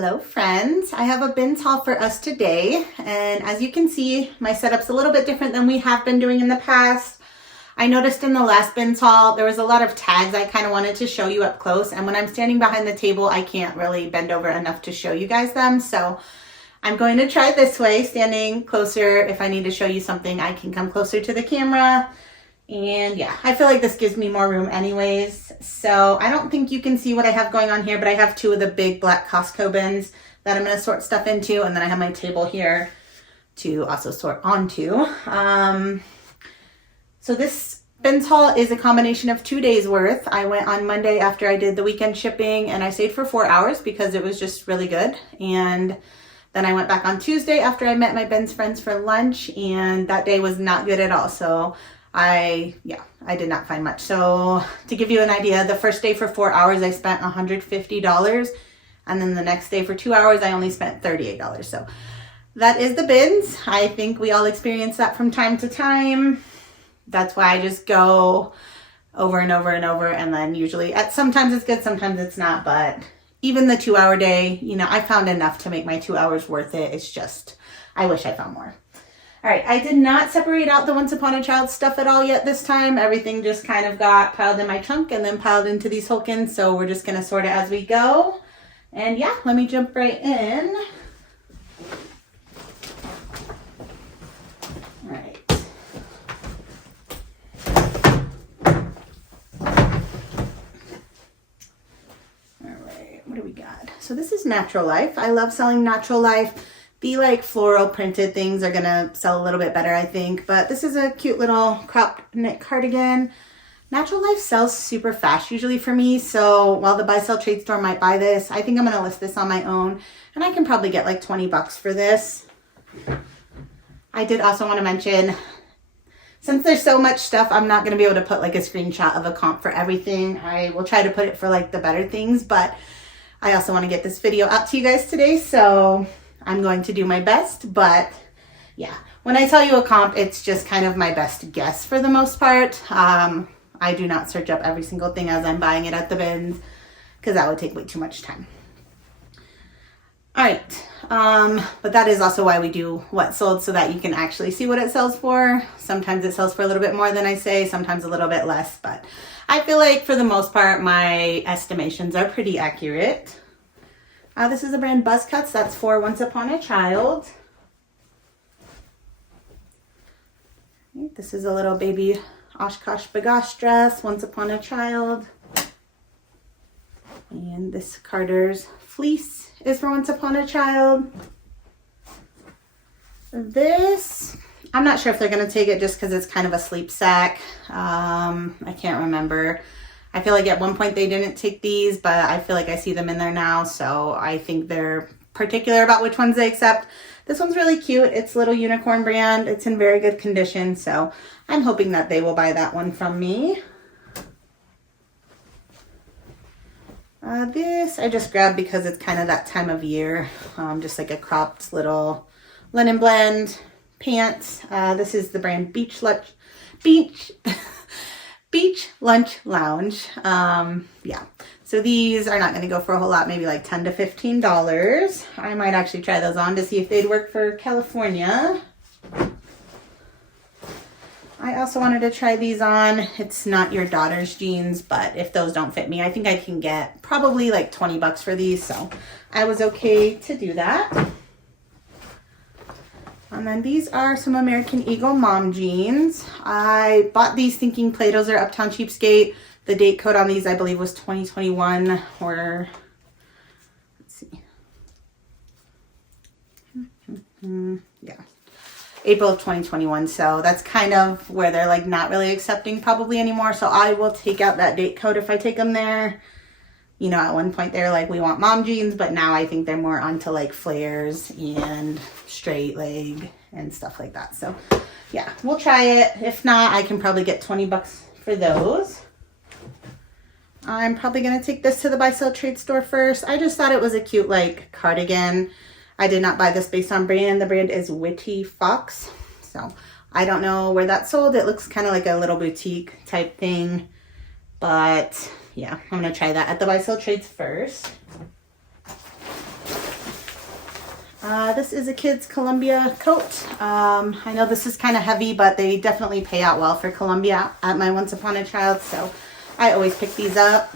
Hello friends, I have a bins haul for us today, and as you can see, my setup's a little bit different than we have been doing in the past. I noticed in the last bins haul there was a lot of tags I kind of wanted to show you up close, and when I'm standing behind the table I can't really bend over enough to show you guys them, so I'm going to try this way, standing closer. If I need to show you something I can come closer to the camera. And yeah, I feel like this gives me more room anyways. So I don't think you can see what I have going on here, but I have two of the big black Costco bins that I'm going to sort stuff into. And then I have my table here to also sort onto. So this bins haul is a combination of 2 days worth. I went on Monday after I did the weekend shipping and I stayed for 4 hours because it was just really good. And then I went back on Tuesday after I met my bins friends for lunch, and that day was not good at all. So I did not find much. So to give you an idea, the first day for 4 hours, I spent $150. And then the next day for 2 hours, I only spent $38. So that is the bins. I think we all experience that from time to time. That's why I just go over and over and over. And then usually sometimes it's good, sometimes it's not. But even the 2 hour day, I found enough to make my 2 hours worth it. It's just, I wish I found more. All right, I did not separate out the Once Upon a Child stuff at all yet this time. Everything just kind of got piled in my trunk and then piled into these Falcons. So we're just going to sort it as we go. And yeah, let me jump right in. All right. All right, what do we got? So this is Natural Life. I love selling Natural Life. The floral printed things are gonna sell a little bit better, I think. But this is a cute little cropped knit cardigan. Natural Life sells super fast usually for me. So while the buy sell trade store might buy this, I think I'm gonna list this on my own. And I can probably get like 20 bucks for this. I did also want to mention, since there's so much stuff, I'm not gonna be able to put like a screenshot of a comp for everything. I will try to put it for like the better things, but I also want to get this video out to you guys today. So I'm going to do my best, but yeah, when I tell you a comp, it's just kind of my best guess for the most part. I do not search up every single thing as I'm buying it at the bins because that would take way too much time. All right, but that is also why we do what sold, so that you can actually see what it sells for. Sometimes it sells for a little bit more than I say, sometimes a little bit less, but I feel like for the most part, my estimations are pretty accurate. This is the brand Buzz Cuts. That's for Once Upon a Child. This is a little baby Oshkosh Bagosh dress, Once Upon a Child. And this Carter's fleece is for Once Upon a Child. This, I'm not sure if they're going to take it just because it's kind of a sleep sack. I can't remember. I feel like at one point they didn't take these, but I feel like I see them in there now. So I think they're particular about which ones they accept. This one's really cute. It's Little Unicorn brand. It's in very good condition. So I'm hoping that they will buy that one from me. This I just grabbed because it's kind of that time of year. Just like a cropped little linen blend pants. This is the brand Beach Lunch Lounge. Yeah, so these are not going to go for a whole lot, maybe like $10 to $15. I might actually try those on to see if they'd work for California. I also wanted to try these on. It's not your daughter's jeans, but if those don't fit me, I think I can get probably like 20 bucks for these, so I was okay to do that. And then these are some American Eagle mom jeans. I bought these thinking Play-Dohs are Uptown Cheapskate. The date code on these, I believe, was 2021 or, let's see. Yeah, April of 2021. So that's kind of where they're like not really accepting probably anymore. So I will take out that date code if I take them there. At one point they're like, we want mom jeans, but now I think they're more onto like flares and straight leg and stuff like that. So yeah, we'll try it. If not, I can probably get 20 bucks for those. I'm probably going to take this to the buy sell trade store first. I just thought it was a cute like cardigan. I did not buy this based on brand. The brand is Witty Fox. So I don't know where that's sold. It looks kind of like a little boutique type thing, but yeah, I'm going to try that at the buy sell trades first. This is a kid's Columbia coat. I know this is kind of heavy, but they definitely pay out well for Columbia at my Once Upon a Child, so I always pick these up.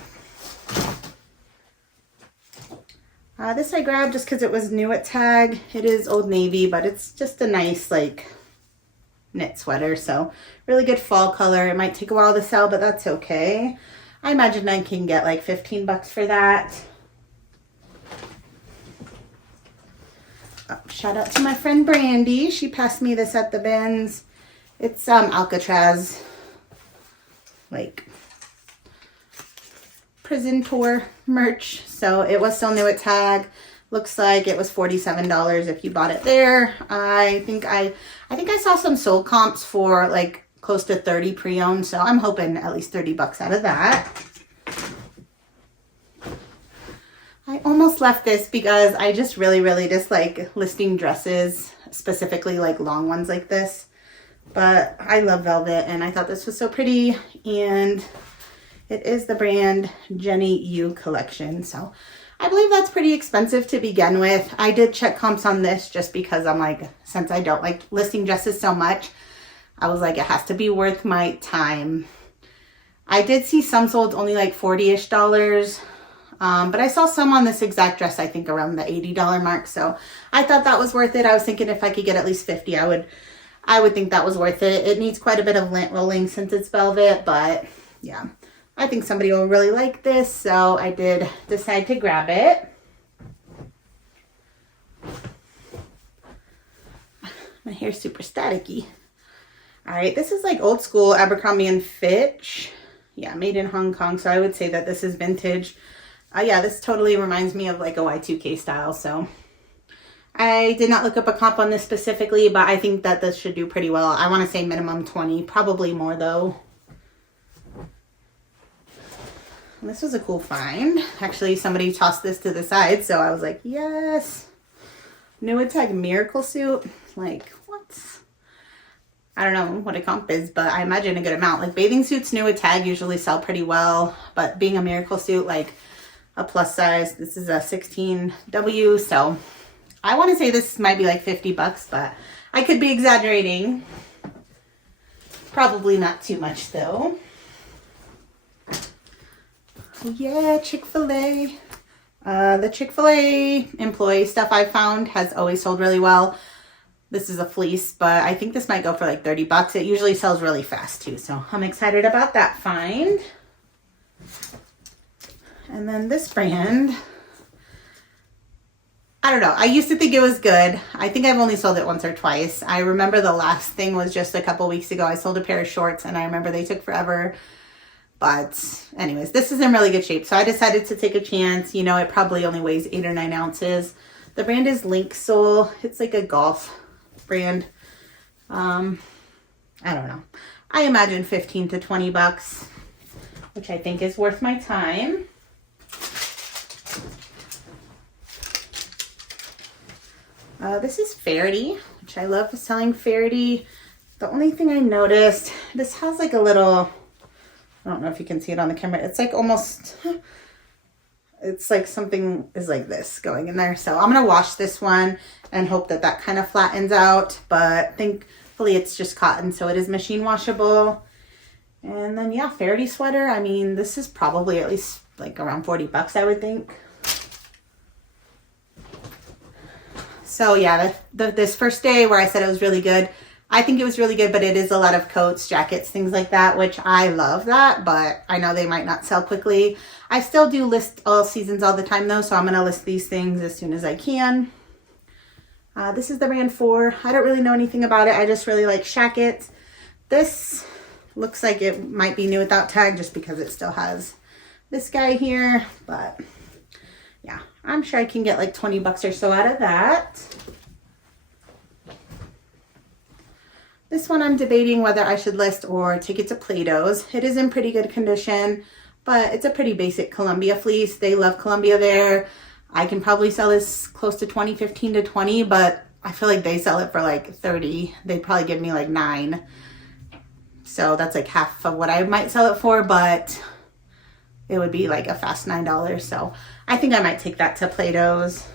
This I grabbed just because it was new at Tag. It is Old Navy, but it's just a nice like knit sweater, so really good fall color. It might take a while to sell, but that's okay. I imagine I can get like 15 bucks for that. Oh, shout out to my friend Brandy. She passed me this at the bins. It's Alcatraz, like prison tour merch. So it was still new at Tag. Looks like it was $47 if you bought it there. I think I saw some sold comps for like close to 30 pre-owned, so I'm hoping at least 30 bucks out of that. I almost left this because I just really dislike listing dresses, specifically like long ones like this. But I love velvet and I thought this was so pretty, and it is the brand Jenny U collection. So I believe that's pretty expensive to begin with. I did check comps on this just because I'm like, since I don't like listing dresses so much, I was like, it has to be worth my time. I did see some sold only like $40-ish. But I saw some on this exact dress, I think around the $80 mark. So I thought that was worth it. I was thinking if I could get at least 50, I would think that was worth it. It needs quite a bit of lint rolling since it's velvet, but yeah, I think somebody will really like this. So I did decide to grab it. My hair's super staticky. All right, this is like old school Abercrombie and Fitch. Yeah, made in Hong Kong. So I would say that this is vintage. Yeah, this totally reminds me of like a Y2K style. So I did not look up a comp on this specifically, but I think that this should do pretty well. I want to say minimum 20, probably more though. And this was a cool find. Actually, somebody tossed this to the side, so I was like, yes. New at Tag miracle suit. Like, what? I don't know what a comp is, but I imagine a good amount. Like bathing suits new at Tag usually sell pretty well, but being a miracle suit, like a plus size, this is a 16W, so I want to say this might be like 50 bucks, but I could be exaggerating. Probably not too much though. Yeah, Chick-fil-A. The Chick-fil-A employee stuff I found has always sold really well. This is a fleece, but I think this might go for like 30 bucks. It usually sells really fast too, so I'm excited about that find. And then this brand, I don't know. I used to think it was good. I think I've only sold it once or twice. I remember the last thing was just a couple weeks ago. I sold a pair of shorts and I remember they took forever. But anyways, this is in really good shape. So I decided to take a chance. You know, it probably only weighs 8 or 9 ounces. The brand is Link Soul. It's like a golf brand. I don't know. I imagine 15 to 20 bucks, which I think is worth my time. This is Faraday, which I love selling Faraday. The only thing I noticed, this has like a little, I don't know if you can see it on the camera. It's like almost, it's like something is like this going in there. So I'm going to wash this one and hope that that kind of flattens out. But thankfully it's just cotton, so it is machine washable. And then yeah, Faraday sweater. I mean, this is probably at least like around 40 bucks, I would think. So yeah, this first day where I said it was really good, I think it was really good, but it is a lot of coats, jackets, things like that, which I love that, but I know they might not sell quickly. I still do list all seasons all the time though, so I'm going to list these things as soon as I can. This is the brand 4. I don't really know anything about it. I just really like shackets. This looks like it might be new without tag just because it still has this guy here, but yeah, I'm sure I can get like 20 bucks or so out of that. This one I'm debating whether I should list or take it to Plato's. It is in pretty good condition, but it's a pretty basic Columbia fleece. They love Columbia there. I can probably sell this close to 20, 15 to 20, but I feel like they sell it for like 30. They'd probably give me like 9. So that's like half of what I might sell it for, but it would be like a fast $9. So I think I might take that to Plato's.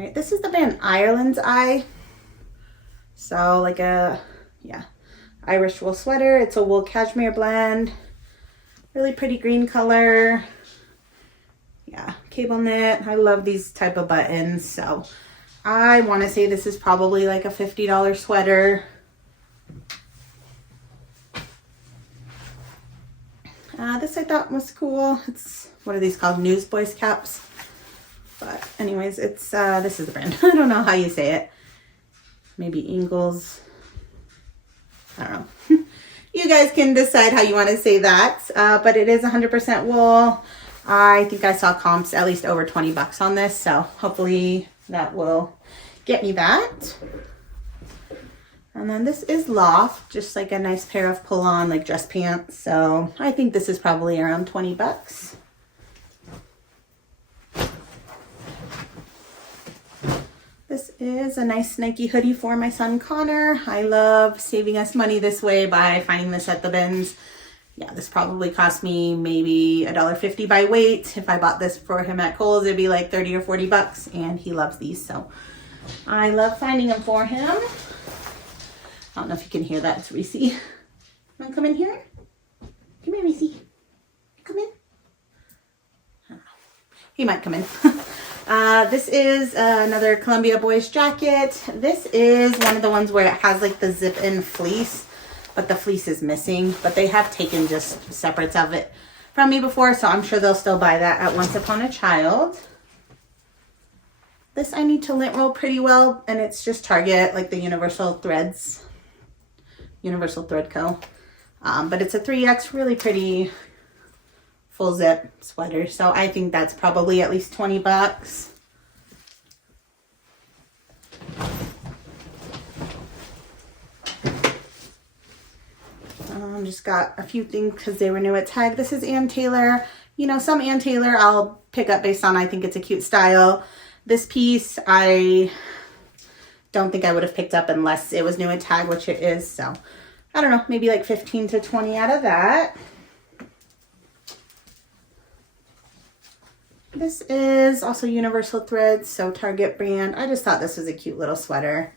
All right, this is the brand Ireland's Eye. So like a, yeah, Irish wool sweater. It's a wool cashmere blend. Really pretty green color. Yeah, cable knit. I love these type of buttons. So I want to say this is probably like a $50 sweater. This I thought was cool. It's, what are these called? Newsboys caps. But anyways, it's, this is the brand. I don't know how you say it. Maybe Ingalls. I don't know. You guys can decide how you want to say that. But it is 100% wool. I think I saw comps at least over 20 bucks on this. So hopefully that will get me that. And then this is Loft, just like a nice pair of pull-on like dress pants. So I think this is probably around 20 bucks. This is a nice Nike hoodie for my son Connor. I love saving us money this way by finding this at the bins. Yeah, this probably cost me maybe $1.50 by weight. If I bought this for him at Kohl's, it'd be like 30 or 40 bucks, and he loves these. So I love finding them for him. I don't know if you can hear that. It's Reese. You want to come in here? Come here, Reese. Come in. He might come in. This is another Columbia Boys jacket. This is one of the ones where it has like the zip-in fleece, but the fleece is missing. But they have taken just separates of it from me before, so I'm sure they'll still buy that at Once Upon a Child. This I need to lint roll pretty well, and it's just Target, like the Universal Threads. Universal Thread Co. But it's a 3X, really pretty full zip sweater. So I think that's probably at least 20 bucks. Just got a few things because they were new at Tag. This is Ann Taylor. You know, some Ann Taylor I'll pick up based on I think it's a cute style. This piece I don't think I would have picked up unless it was new at Tag, which it is. So I don't know, maybe like 15 to 20 out of that. This is also Universal Threads, so Target brand. I just thought this was a cute little sweater.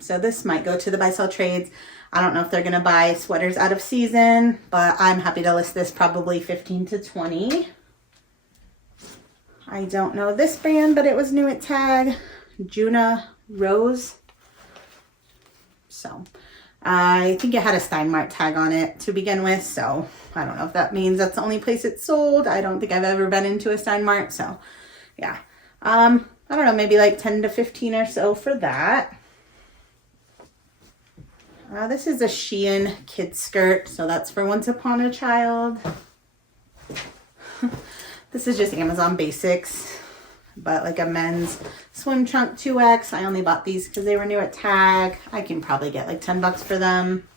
So this might go to the buy sell trades. I don't know if they're gonna buy sweaters out of season, but I'm happy to list this probably 15 to 20. I don't know this brand, but it was new at Tag. Juna Rose. So I think it had a Steinmart tag on it to begin with. So I don't know if that means that's the only place it's sold. I don't think I've ever been into a Steinmart. So yeah, I don't know, maybe like 10 to 15 or so for that. This is a Shein kid skirt. So that's for Once Upon a Child. This is just Amazon Basics, but like a men's swim trunk 2X. I only bought these because they were new at Tag. I can probably get like 10 bucks for them.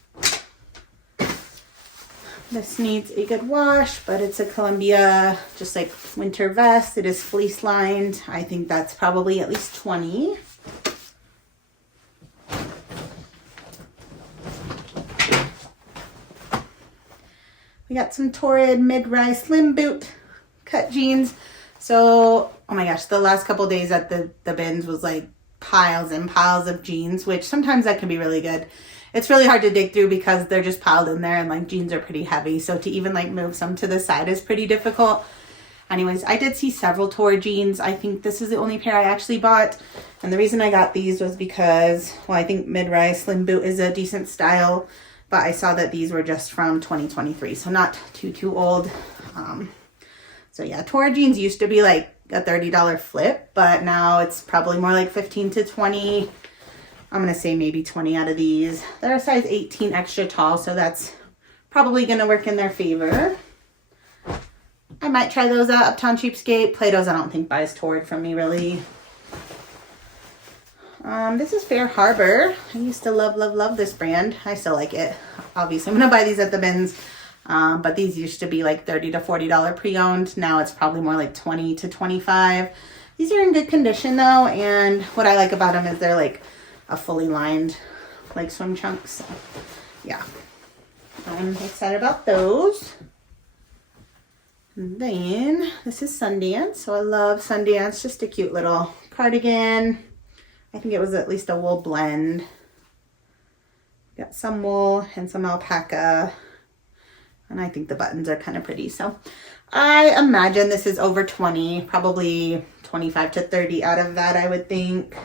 This needs a good wash, but it's a Columbia, just like winter vest. It is fleece lined. I think that's probably at least 20. We got some Torrid mid-rise slim boot cut jeans. So, oh my gosh, the last couple days at the bins was like piles and piles of jeans, which sometimes that can be really good. It's really hard to dig through because they're just piled in there, and like jeans are pretty heavy. So to even like move some to the side is pretty difficult. Anyways, I did see several Torrid jeans. I think this is the only pair I actually bought. And the reason I got these was because, well, I think mid-rise slim boot is a decent style, but I saw that these were just from 2023. So not too old. So yeah, Torrid jeans used to be like a $30 flip, but now it's probably more like 15 to 20. I'm going to say maybe 20 out of these. They're a size 18 extra tall, so that's probably going to work in their favor. I might try those out. Uptown Cheapskate. Plato's I don't think buys Torrid from me really. This is Fair Harbor. I used to love this brand. I still like it. Obviously, I'm going to buy these at the bins. But these used to be like $30 to $40 pre-owned. Now it's probably more like 20 to 25. These are in good condition though, and what I like about them is they're like a fully lined like swim trunks. So, yeah, I'm excited about those. And then this is Sundance. So I love Sundance, just a cute little cardigan. I think it was at least a wool blend. Got some wool and some alpaca. And I think the buttons are kind of pretty. So I imagine this is over 20, probably 25 to 30 out of that, I would think.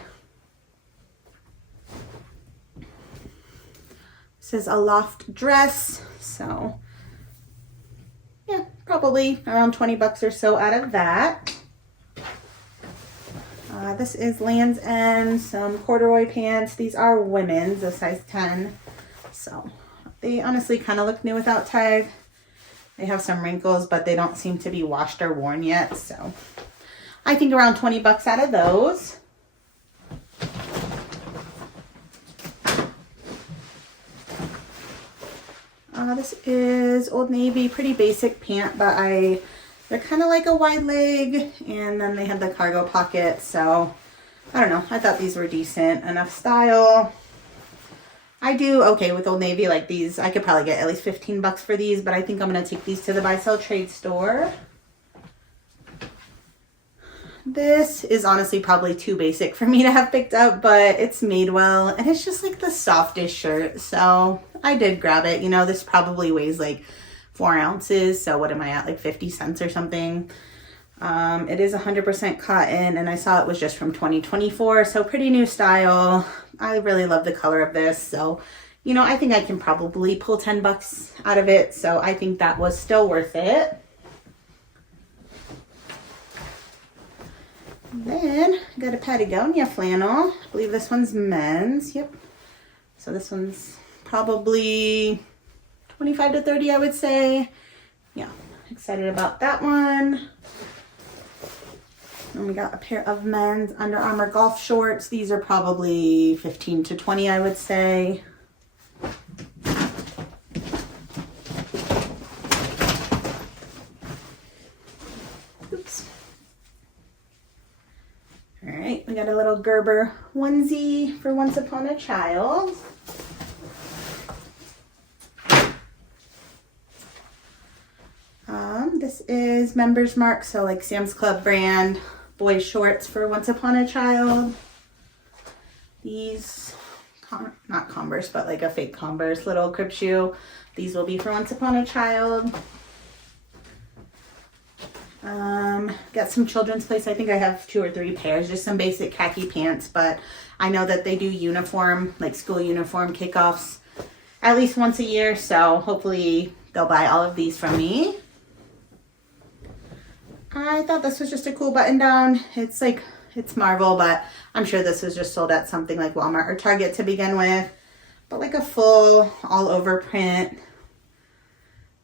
This is a loft dress. So yeah, probably around 20 bucks or so out of that. This is Land's End, some corduroy pants. These are women's, a size 10. So they honestly kind of look new without tag. They have some wrinkles, but they don't seem to be washed or worn yet. So I think around 20 bucks out of those. This is Old Navy, pretty basic pant, but they're kind of like a wide leg, and then they have the cargo pocket. So I don't know, I thought these were decent enough style. I do okay with Old Navy. Like these, I could probably get at least 15 bucks for these, but I think I'm going to take these to the buy sell trade store. This is honestly probably too basic for me to have picked up, but it's made well, and it's just like the softest shirt. So I did grab it. You know, this probably weighs like 4 ounces. So what am I at, like 50 cents or something? It is 100% cotton, and I saw it was just from 2024. So pretty new style. I really love the color of this. So, you know, I think I can probably pull 10 bucks out of it. So I think that was still worth it. Then I got a Patagonia flannel. I believe this one's men's. Yep. So this one's probably 25 to 30, I would say. Yeah, excited about that one. And we got a pair of men's Under Armour golf shorts. These are probably 15 to 20, I would say. Oops. All right, we got a little Gerber onesie for Once Upon a Child. This is Members Mark, so like Sam's Club brand, boys shorts for Once Upon a Child. These, not Converse, but like a fake Converse little crib shoe. These will be for Once Upon a Child. Got some Children's Place. I think I have 2 or 3 pairs, just some basic khaki pants, but I know that they do uniform, like school uniform kickoffs at least once a year, so hopefully they'll buy all of these from me. I thought this was just a cool button down. It's like, it's Marvel, but I'm sure this was just sold at something like Walmart or Target to begin with. But like a full all over print.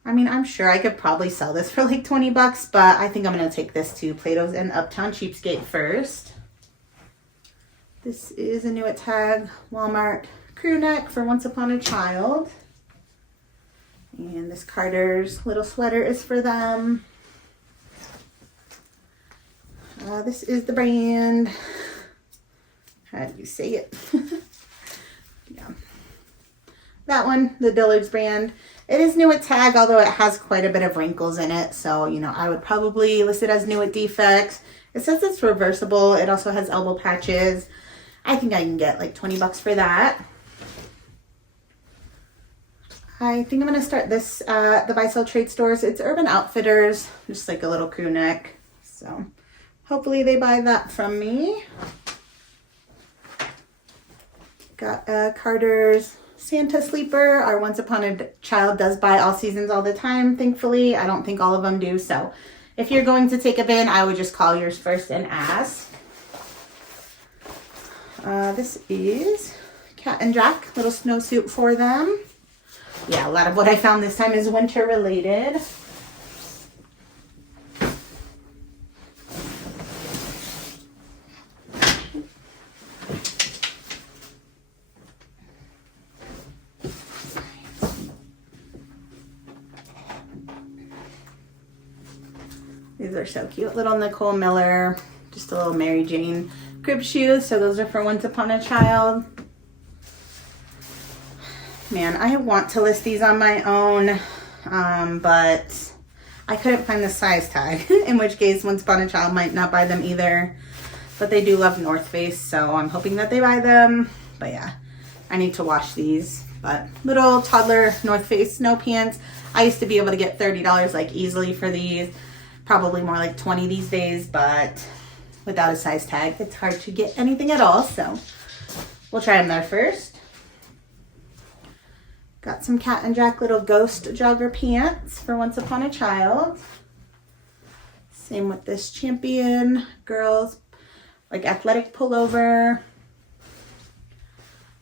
I mean, I'm sure I could probably sell this for like 20 bucks, but I think I'm going to take this to Plato's and Uptown Cheapskate first. This is a new at tag Walmart crew neck for Once Upon a Child. And this Carter's little sweater is for them. This is the brand. How do you say it? Yeah. That one, the Dillard's brand. It is new at tag, although it has quite a bit of wrinkles in it. So, you know, I would probably list it as new at defects. It says it's reversible. It also has elbow patches. I think I can get like 20 bucks for that. I think I'm going to start this at the buy sell trade stores. It's Urban Outfitters, just like a little crew neck. So hopefully they buy that from me. Got Carter's Santa Sleeper. Our Once Upon a Child does buy all seasons all the time, thankfully. I don't think all of them do. So if you're going to take a bin, I would just call yours first and ask. This is Cat and Jack, little snowsuit for them. Yeah, a lot of what I found this time is winter related. These are so cute. Little Nicole Miller, just a little Mary Jane crib shoes. So those are for Once Upon a Child. Man, I want to list these on my own, but I couldn't find the size tag, in which case Once Upon a Child might not buy them either. but they do love North Face, so I'm hoping that they buy them. But yeah, I need to wash these. But little toddler North Face snow pants. I used to be able to get $30 like easily for these. Probably more like 20 these days, but without a size tag, it's hard to get anything at all. So we'll try them there first. Got some Cat and Jack little ghost jogger pants for Once Upon a Child. Same with this Champion girls, like athletic pullover.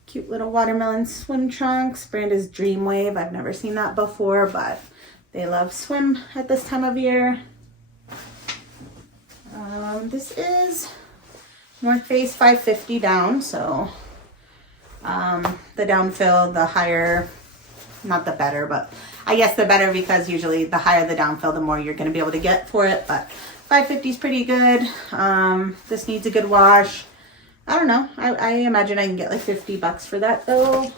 Cute little watermelon swim trunks. Brand is Dreamwave. I've never seen that before, but they love swim at this time of year. This is North Face 550 down, so the downfill, the higher, not the better, but I guess the better, because usually the higher the downfill, the more you're going to be able to get for it. But 550 is pretty good. This needs a good wash. I don't know. I imagine I can get like $50 for that though.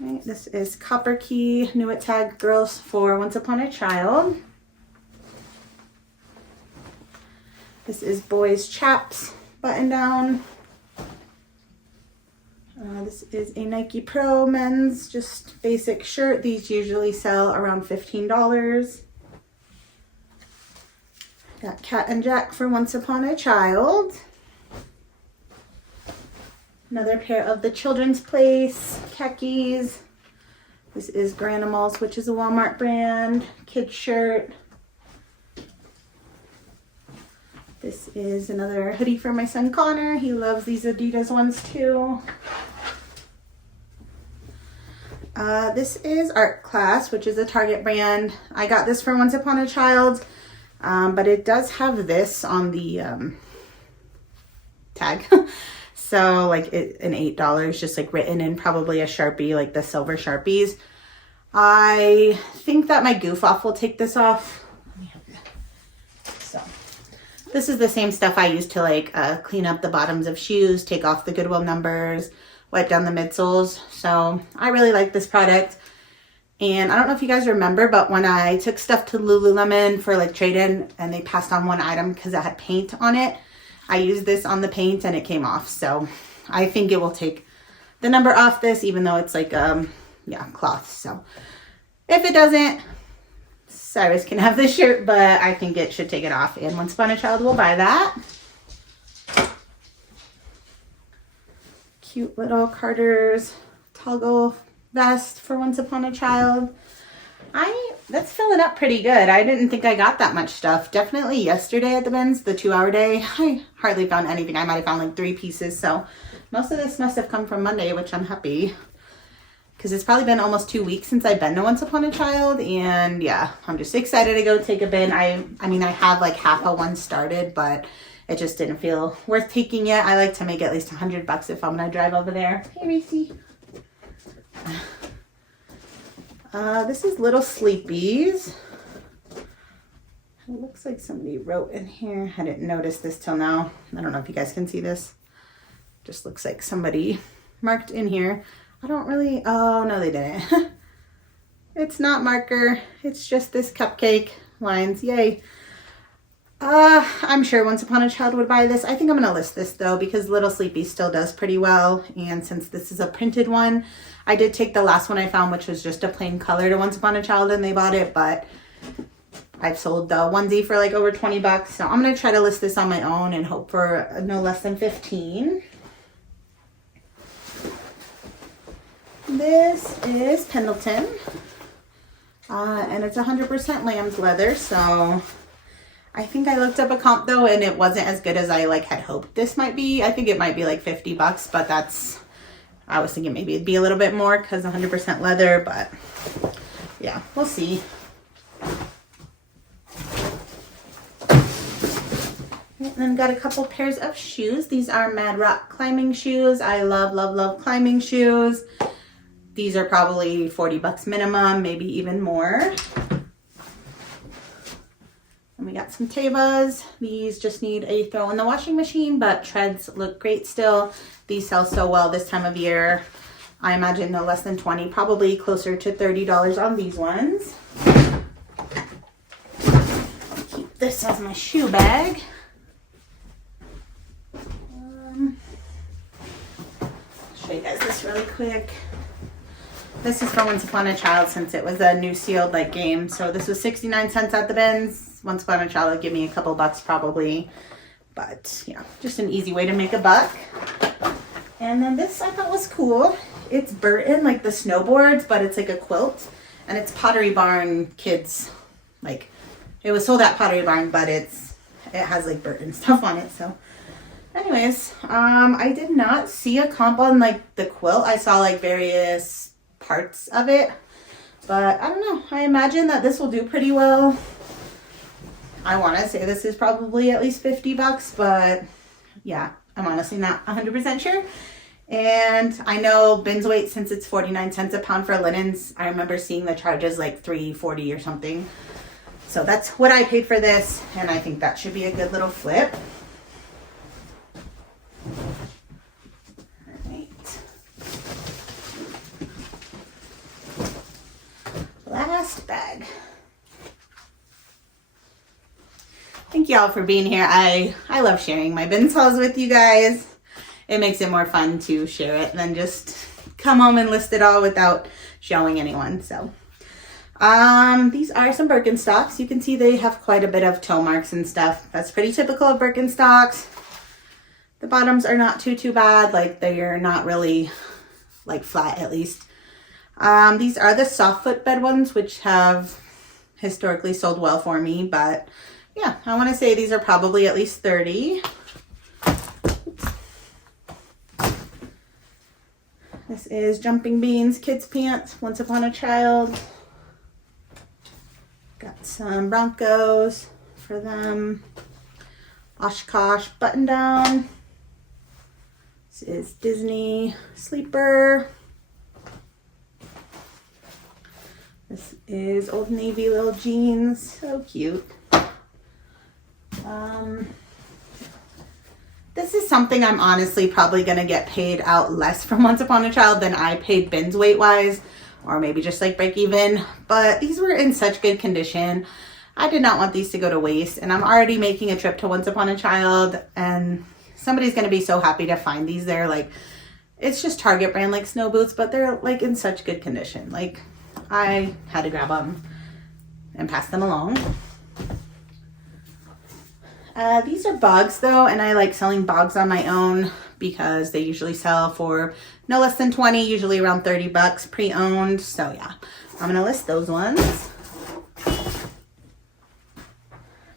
Right, this is Copper Key New It Tag Girls for Once Upon a Child. This is Boys Chaps button down. This is a Nike Pro men's just basic shirt. These usually sell around $15. Got Cat and Jack for Once Upon a Child. Another pair of the Children's Place khakis. This is Granimals, which is a Walmart brand. Kid shirt. This is another hoodie for my son Connor. He loves these Adidas ones too. This is Art Class, which is a Target brand. I got this for Once Upon a Child, but it does have this on the tag. So like an $8 just like written in probably a Sharpie, like the silver Sharpies. I think that my goof off will take this off. So this is the same stuff I use to like clean up the bottoms of shoes, take off the Goodwill numbers, wipe down the midsoles. So I really like this product. And I don't know if you guys remember, but when I took stuff to Lululemon for like trade-in and they passed on one item because it had paint on it, I used this on the paint and it came off. So I think it will take the number off this, even though it's like, yeah, cloth. So if it doesn't, Cyrus can have this shirt, but I think it should take it off. And Once Upon a Child will buy that. Cute little Carter's toggle vest for Once Upon a Child. That's filling up pretty good. I didn't think I got that much stuff. Definitely yesterday at the bins, the 2-hour day, I hardly found anything. I might have found like 3 pieces. So most of this must have come from Monday, which I'm happy. Because it's probably been almost 2 weeks since I've been to Once Upon a Child. And yeah, I'm just excited to go take a bin. I mean, I have like half a one started, but it just didn't feel worth taking yet. I like to make at least $100 if I'm going to drive over there. Hey, Reese. This is Little Sleepies. It looks like somebody wrote in here. I didn't notice this till now. I don't know if you guys can see this. Just looks like somebody marked in here. I don't really, oh no, they didn't. It's not marker. It's just this cupcake lines. Yay. I'm sure Once Upon a Child would buy this. I think I'm going to list this though, because Little Sleepy still does pretty well. And since this is a printed one, I did take the last one I found, which was just a plain color to Once Upon a Child, and they bought it, but I've sold the onesie for like over $20. So I'm going to try to list this on my own and hope for no less than 15. This is Pendleton. And it's 100% lamb's leather. So I think I looked up a comp though, and it wasn't as good as I like had hoped this might be. I think it might be like $50, but that's, I was thinking maybe it'd be a little bit more because 100% leather, but yeah, we'll see. And then got a couple pairs of shoes. These are Mad Rock climbing shoes. I love, love, love climbing shoes. These are probably $40 minimum, maybe even more. And we got some Tevas. These just need a throw in the washing machine, but treads look great still. These sell so well this time of year. I imagine no less than 20, probably closer to $30 on these ones. Keep this as my shoe bag. Show you guys this really quick. This is for Once Upon a Child, since it was a new sealed like game. So this was 69 cents at the bins. Once Upon a Child would give me a couple bucks probably. But yeah, just an easy way to make a buck. And then this I thought was cool. It's Burton, like the snowboards, but it's like a quilt. And it's Pottery Barn kids. Like, it was sold at Pottery Barn, but it has like Burton stuff on it. So anyways, I did not see a comp on like the quilt. I saw like various parts of it, but I don't know. I imagine that this will do pretty well. I want to say this is probably at least 50 bucks, but yeah, I'm honestly not 100% sure. And I know bins weight, since it's 49 cents a pound for linens, I remember seeing the charges like $3.40 or something. So that's what I paid for this, and I think that should be a good little flip. Last bag. Thank y'all for being here. I love sharing my bins hauls with you guys. It makes it more fun to share it than just come home and list it all without showing anyone. So these are some Birkenstocks. You can see they have quite a bit of toe marks and stuff. That's pretty typical of Birkenstocks. The bottoms are not too bad. Like, they're not really like flat, at least. These are the soft footbed ones, which have historically sold well for me, but yeah, I want to say these are probably at least 30. Oops. This is Jumping Beans kids pants, Once Upon a Child. Got some Broncos for them. Oshkosh button down. This is Disney Sleeper. This is Old Navy little jeans, so cute. This is something I'm honestly probably going to get paid out less from Once Upon a Child than I paid bins weight wise, or maybe just like break even. But these were in such good condition. I did not want these to go to waste, and I'm already making a trip to Once Upon a Child, and somebody's going to be so happy to find these there. Like, it's just Target brand like snow boots, but they're like in such good condition. Like, I had to grab them and pass them along. These are bogs though, and I like selling bogs on my own because they usually sell for no less than 20, usually around 30 bucks pre-owned. So yeah, I'm gonna list those ones.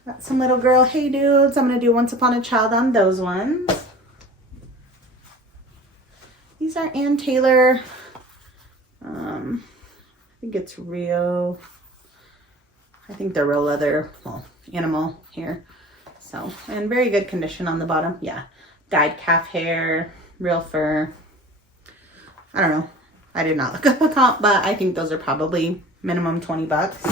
Got some little girl hey dudes. I'm gonna do Once Upon a Child on those ones. These are Ann Taylor. I think it's real. I think they're real leather, well, animal here. So, and very good condition on the bottom. Yeah, dyed calf hair, real fur. I don't know. I did not look up a comp, but I think those are probably minimum 20 bucks.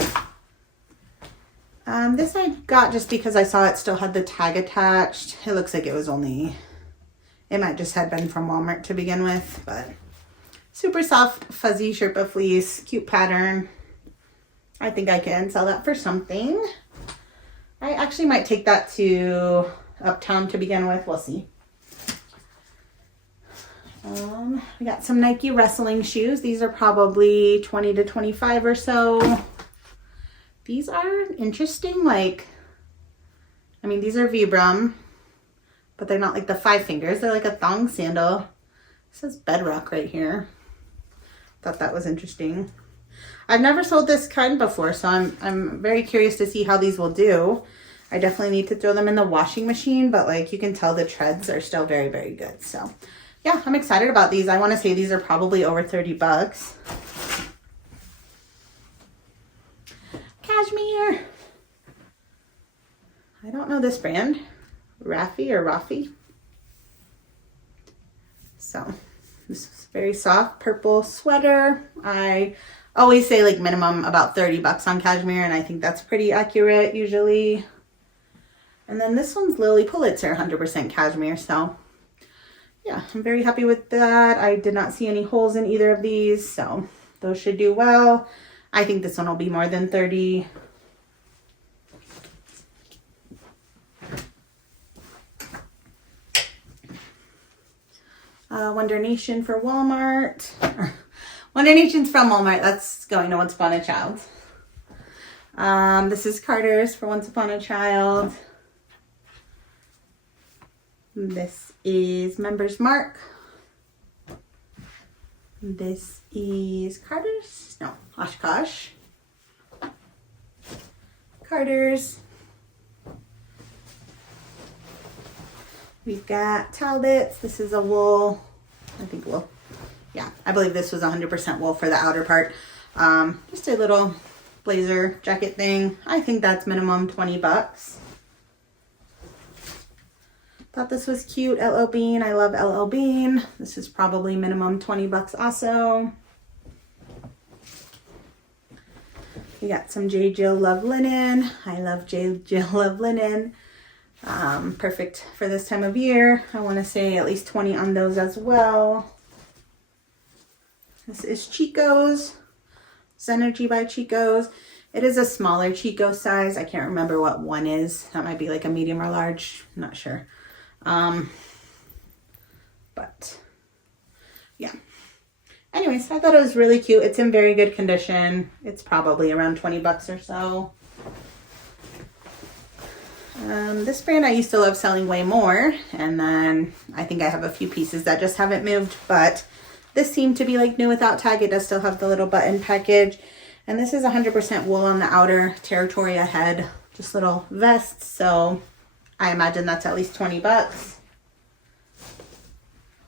This I got just because I saw it still had the tag attached. It looks like it was only, it might just had been from Walmart to begin with, but super soft, fuzzy Sherpa fleece, cute pattern. I think I can sell that for something. I actually might take that to Uptown to begin with. We'll see. We got some Nike wrestling shoes. These are probably 20 to 25 or so. These are interesting. Like, I mean, these are Vibram, but they're not like the 5 fingers. They're like a thong sandal. It says Bedrock right here. Thought that was interesting. I've never sold this kind before, so I'm very curious to see how these will do. I definitely need to throw them in the washing machine, but like you can tell the treads are still very, very good. So yeah, I'm excited about these. I want to say these are probably over 30 bucks. Cashmere. I don't know this brand. Raffy or Raffy. So this is very soft purple sweater. I always say like minimum about 30 bucks on cashmere, and I think that's pretty accurate usually. And then this one's Lily Pulitzer, 100% cashmere. So yeah, I'm very happy with that. I did not see any holes in either of these, so those should do well. I think this one will be more than 30. Wonder Nation for Walmart. Wonder Nation's from Walmart. That's going to Once Upon a Child. This is Carter's for Once Upon a Child. This is Member's Mark. This is Carter's. No, Oshkosh. Carter's. We've got Talbot's. This is a wool. I think wool. Yeah, I believe this was 100% wool for the outer part. Just a little blazer jacket thing. I think that's minimum 20 bucks. Thought this was cute. LL Bean. I love LL Bean. This is probably minimum 20 bucks also. We got some J. Jill Love Linen. I love J. Jill Love Linen. Perfect for this time of year. I want to say at least 20 on those as well. This is Chico's. Synergy by Chico's. It is a smaller Chico size. I can't remember what one is. That might be like a medium or large. I'm not sure. But yeah. Anyways, I thought it was really cute. It's in very good condition. It's probably around 20 bucks or so. This brand I used to love selling way more, and then I think I have a few pieces that just haven't moved, but this seemed to be like new without tag. It does still have the little button package, and this is 100% wool on the outer, territory ahead, just little vests, so I imagine that's at least 20 bucks.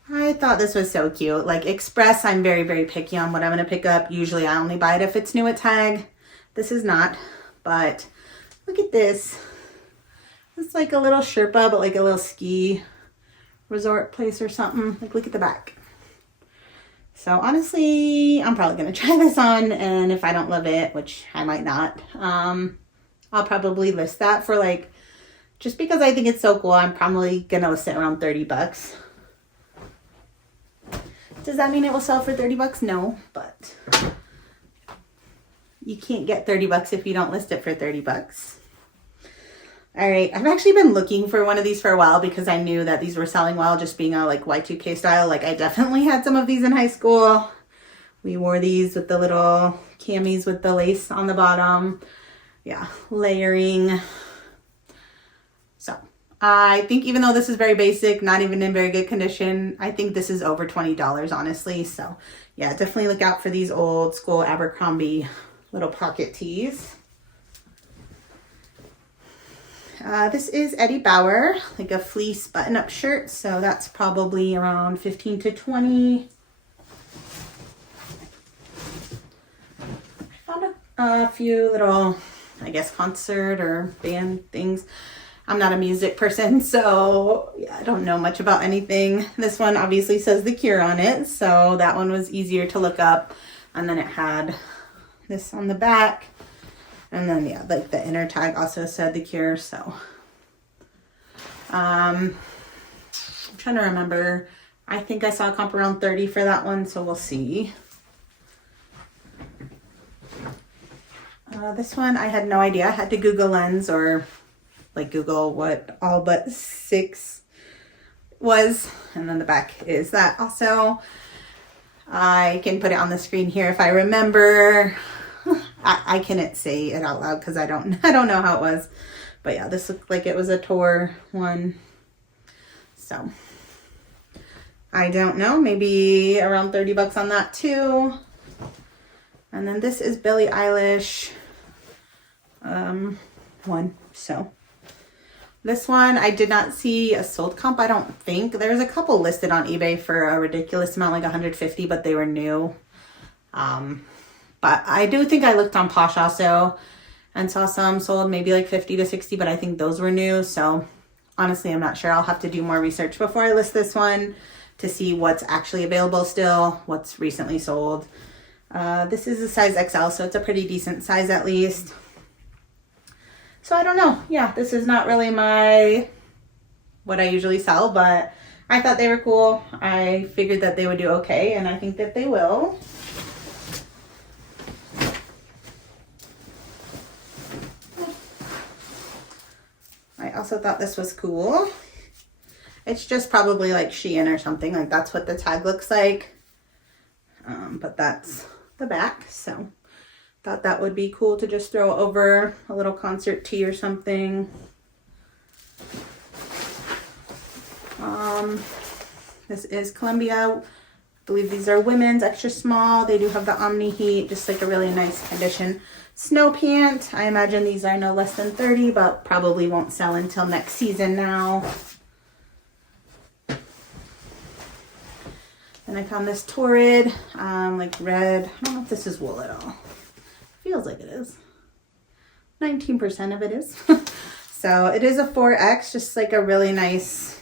I thought this was so cute. Like Express, I'm very, very picky on what I'm going to pick up. Usually I only buy it if it's new at tag. This is not, but look at this. It's like a little Sherpa, but like a little ski resort place or something. Like look at the back. So honestly, I'm probably going to try this on, and if I don't love it, which I might not, I'll probably list that for like, just because I think it's so cool, I'm probably going to list it around 30 bucks. Does that mean it will sell for 30 bucks? No, but you can't get 30 bucks if you don't list it for 30 bucks. All right, I've actually been looking for one of these for a while because I knew that these were selling well, just being a like Y2K style. Like I definitely had some of these in high school. We wore these with the little camis with the lace on the bottom. Yeah, layering. So I think even though this is very basic, not even in very good condition, I think this is over $20, honestly. So yeah, definitely look out for these old school Abercrombie little pocket tees. This is Eddie Bauer, like a fleece button-up shirt. So that's probably around 15 to 20. I found a few little, I guess, concert or band things. I'm not a music person, so yeah, I don't know much about anything. This one obviously says The Cure on it, so that one was easier to look up. And then it had this on the back. And then, yeah, like the inner tag also said The Cure, so. I'm trying to remember. I think I saw a comp around 30 for that one, so we'll see. This one, I had no idea. I had to Google Lens or like Google what all but 6 was. And then the back is that also. I can put it on the screen here if I remember. I can't say it out loud because I don't know how it was. But yeah, this looked like it was a tour one. So I don't know, maybe around 30 bucks on that too. And then this is Billie Eilish one. So this one I did not see a sold comp, I don't think. There's a couple listed on eBay for a ridiculous amount, like 150, but they were new. But I do think I looked on Posh also and saw some sold maybe like 50 to 60, but I think those were new. So honestly, I'm not sure. I'll have to do more research before I list this one to see what's actually available still, what's recently sold. This is a size XL, so it's a pretty decent size at least. So I don't know. Yeah, this is not really what I usually sell, but I thought they were cool. I figured that they would do okay, and I think that they will. I also thought this was cool. It's just probably like Shein or something. Like that's what the tag looks like. But that's the back. So thought that would be cool to just throw over a little concert tee or something. This is Columbia. I believe these are women's, extra small. They do have the Omni Heat, just like a really nice condition snow pant. I imagine these are no less than 30, but probably won't sell until next season now. And I found this Torrid, like red. I don't know if this is wool at all. Feels like it is. 19% of it is. So it is a 4X, just like a really nice,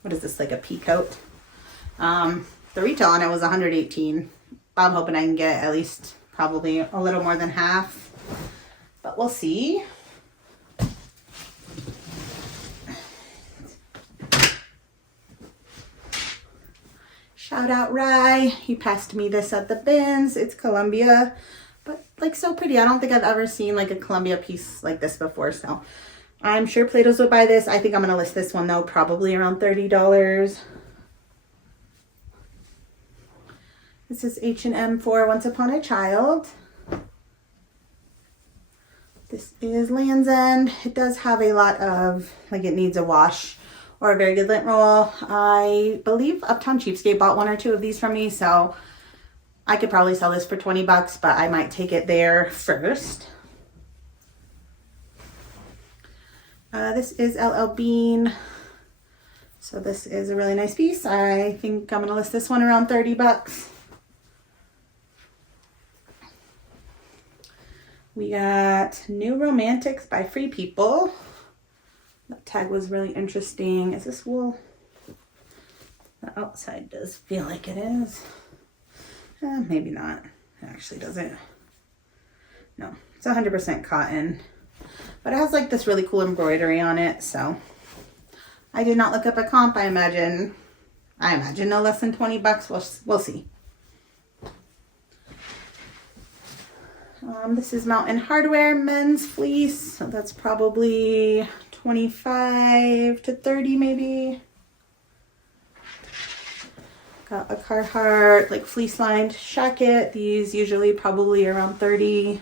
what is this, like a pea coat? The retail on it was $118. I'm hoping I can get at least probably a little more than half, but we'll see. Shout out Rye. He passed me this at the bins. It's Columbia, but like so pretty. I don't think I've ever seen like a Columbia piece like this before, so I'm sure Plato's would buy this. I think I'm gonna list this one though, probably around $30. This is H&M for Once Upon a Child. This is Land's End. It does have a lot of, like it needs a wash or a very good lint roll. I believe Uptown Cheapskate bought 1 or 2 of these from me, so I could probably sell this for 20 bucks, but I might take it there first. This is LL Bean. So this is a really nice piece. I think I'm gonna list this one around 30 bucks. We got New Romantics by Free People. That tag was really interesting. Is this wool? The outside does feel like it is. Maybe not. It actually doesn't. No, it's 100% cotton. But it has like this really cool embroidery on it. So I did not look up a comp. I imagine no less than 20 bucks. We'll see. This is Mountain Hardware men's fleece. So that's probably 25 to 30 maybe. Got a Carhartt like fleece lined jacket. These usually probably around 30.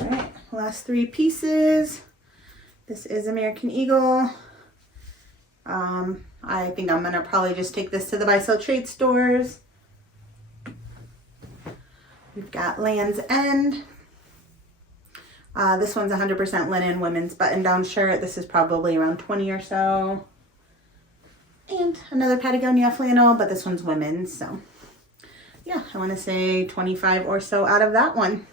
Alright, last 3 pieces. This is American Eagle. I think I'm gonna probably just take this to the buy sell trade stores. We've got Land's End. This one's 100% linen women's button down shirt. This is probably around 20 or so. And another Patagonia flannel, but this one's women's. So yeah, I want to say 25 or so out of that one.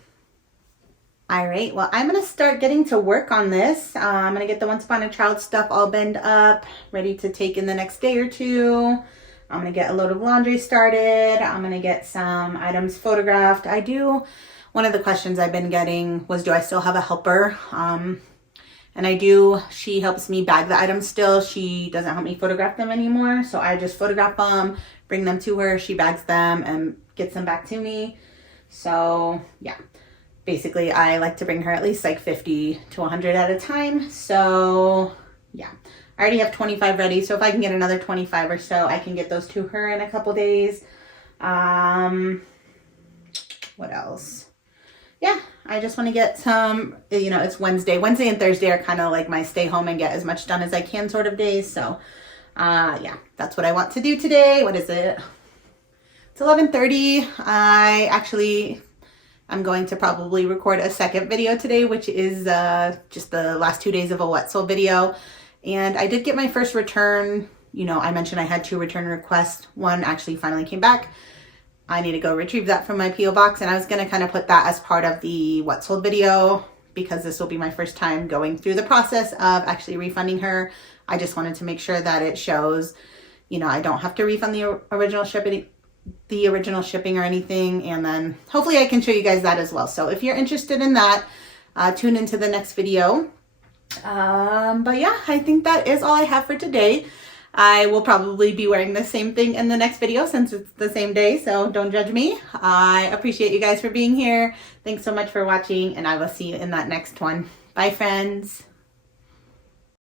All right, well, I'm going to start getting to work on this. I'm going to get the Once Upon a Child stuff all binned up, ready to take in the next day or 2. I'm going to get a load of laundry started. I'm going to get some items photographed. One of the questions I've been getting was, do I still have a helper? And I do. She helps me bag the items still. She doesn't help me photograph them anymore. So I just photograph them, bring them to her. She bags them and gets them back to me. So yeah. Basically, I like to bring her at least like 50 to 100 at a time. So yeah, I already have 25 ready. So if I can get another 25 or so, I can get those to her in a couple days. What else? Yeah, I just want to get some, it's Wednesday. Wednesday and Thursday are kind of like my stay home and get as much done as I can sort of days. So yeah, that's what I want to do today. What is it? It's 11:30. I'm going to probably record a second video today, which is just the last 2 days of a Wet Soul video. And I did get my first return. I mentioned I had 2 return requests. One actually finally came back. I need to go retrieve that from my P.O. box. And I was going to kind of put that as part of the Wet Soul video because this will be my first time going through the process of actually refunding her. I just wanted to make sure that it shows, I don't have to refund the original shipping or anything, and then hopefully I can show you guys that as well. So if you're interested in that, tune into the next video. But yeah, I think that is all I have for today. I will probably be wearing the same thing in the next video since it's the same day, so don't judge me. I appreciate you guys for being here. Thanks so much for watching, and I will see you in that next one. Bye, friends.